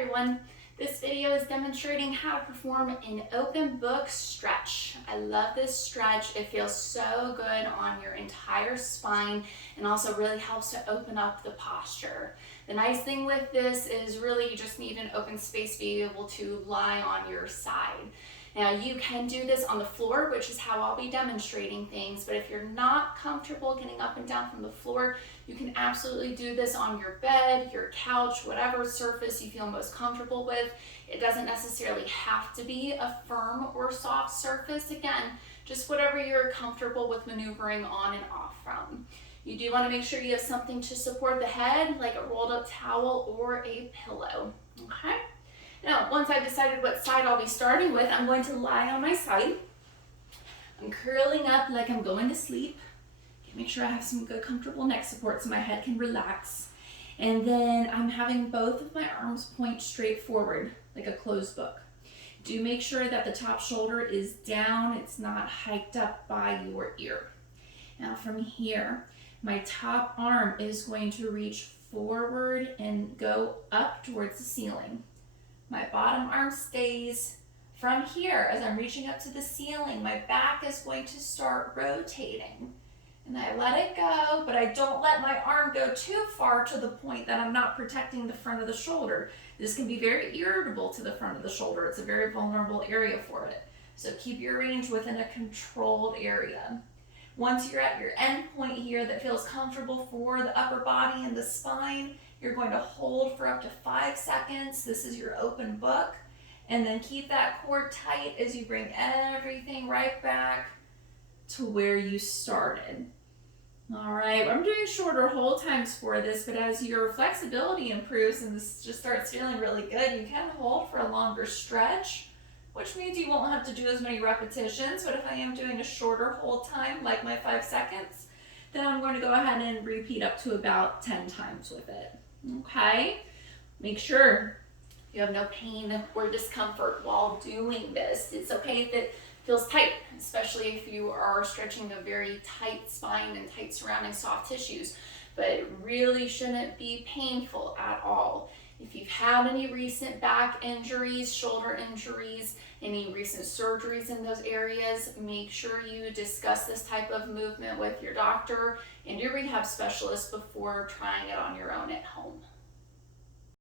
everyone. This video is demonstrating how to perform an open book stretch. I love this stretch. It feels so good on your entire spine and also really helps to open up the posture. The nice thing with this is really you just need an open space to be able to lie on your side. Now you can do this on the floor, which is how I'll be demonstrating things, but if you're not comfortable getting up and down from the floor, you can absolutely do this on your bed, your couch, whatever surface you feel most comfortable with. It doesn't necessarily have to be a firm or soft surface. Again, just whatever you're comfortable with maneuvering on and off from. You do want to make sure you have something to support the head, like a rolled up towel or a pillow, okay? Now, once I've decided what side I'll be starting with, I'm going to lie on my side. I'm curling up like I'm going to sleep. Make sure I have some good comfortable neck support so my head can relax. And then I'm having both of my arms point straight forward like a closed book. Do make sure that the top shoulder is down. It's not hiked up by your ear. Now from here, my top arm is going to reach forward and go up towards the ceiling. My bottom arm stays. From here, as I'm reaching up to the ceiling, my back is going to start rotating. And I let it go, but I don't let my arm go too far to the point that I'm not protecting the front of the shoulder. This can be very irritable to the front of the shoulder. It's a very vulnerable area for it. So keep your range within a controlled area. Once you're at your end point here that feels comfortable for the upper body and the spine, you're going to hold for up to 5 seconds. This is your open book. And then keep that core tight as you bring everything right back to where you started. All right, I'm doing shorter hold times for this, but as your flexibility improves and this just starts feeling really good, you can hold for a longer stretch, which means you won't have to do as many repetitions. But if I am doing a shorter hold time, like my 5 seconds, then I'm going to go ahead and repeat up to about 10 times with it. Okay, make sure you have no pain or discomfort while doing this. It's okay if it feels tight, especially if you are stretching a very tight spine and tight surrounding soft tissues, but it really shouldn't be painful at all. If you've had any recent back injuries, shoulder injuries, any recent surgeries in those areas, make sure you discuss this type of movement with your doctor and your rehab specialist before trying it on your own at home.